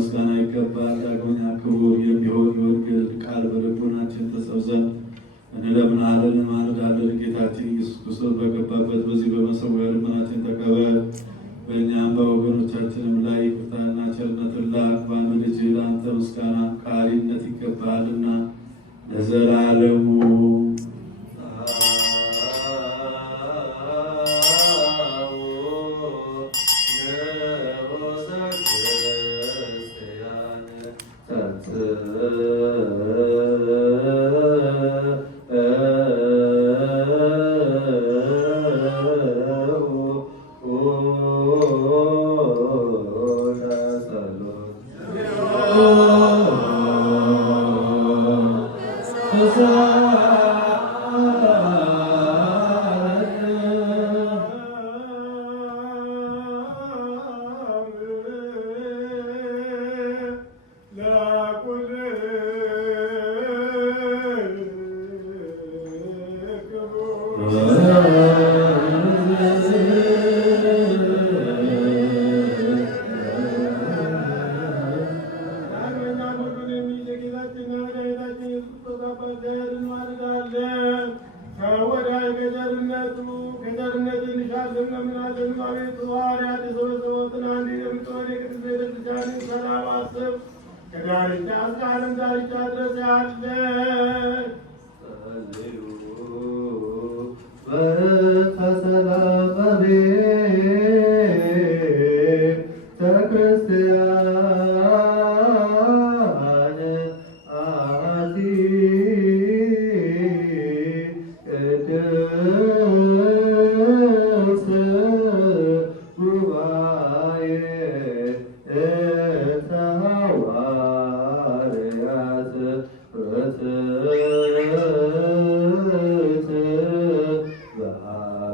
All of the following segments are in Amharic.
ምስጋና ይገባል። ዳግመኛ ክቡር የሚሆን የወንጌል ቃል በልቦናችን ተሰብሰብ እንለምንሃለን፣ እንማልዳለን። ጌታችን ኢየሱስ ክርስቶስ በገባበት በዚህ በመሰዊያ ልመናችን ተቀበል። በእኛም በወገኖቻችንም ላይ ይቅርታና ቸርነትን ላክ። በአንድ ልጅ ለአንተ ምስጋና ቃሪነት ይገባልና ለዘላለሙ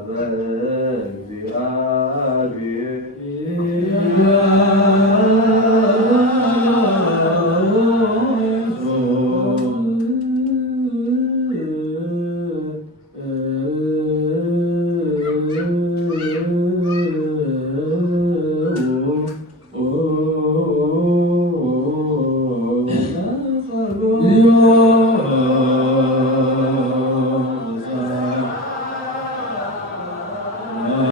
But